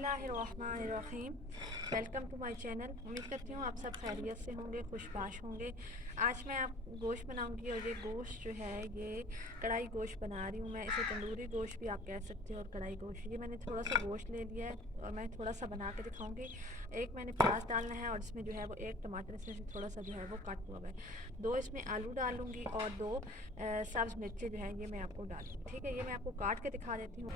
बिस्मिल्लाहिर्रहमानिर्रहीम। Welcome to my channel. उम्मीद करती हूँ आप सब खैरियत से होंगे, खुशबाश होंगे। आज मैं आप गोश्त बनाऊंगी और ये गोश्त जो है ये कढ़ाई गोश्त बना रही हूँ मैं। इसे तंदूरी गोश्त भी आप कह सकते हो और कढ़ाई गोश्त। ये मैंने थोड़ा सा गोश्त ले लिया है और मैं थोड़ा सा बना के दिखाऊंगी। एक मैंने प्याज डालना है और इसमें जो है वो एक टमाटर इसमें से थोड़ा सा जो है वो कट हुआ है। दो इसमें आलू डालूंगी और दो सब्ज़ मिर्चें जो है ये मैं आपको डालूंगी। ठीक है, ये मैं आपको काट के दिखा देती हूँ।